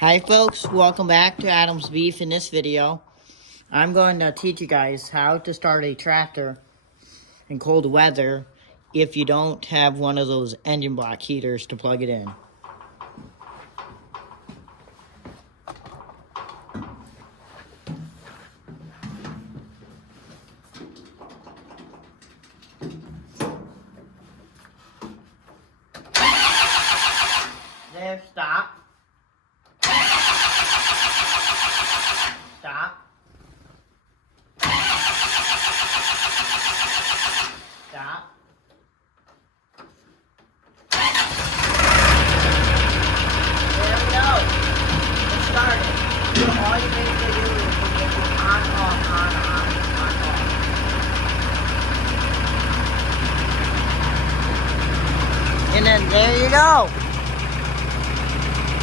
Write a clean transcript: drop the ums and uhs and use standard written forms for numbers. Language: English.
Hi folks, welcome back to Adam's Beef. In this video, I'm going to teach you guys how to start a tractor in cold weather if you don't have one of those engine block heaters to plug it in.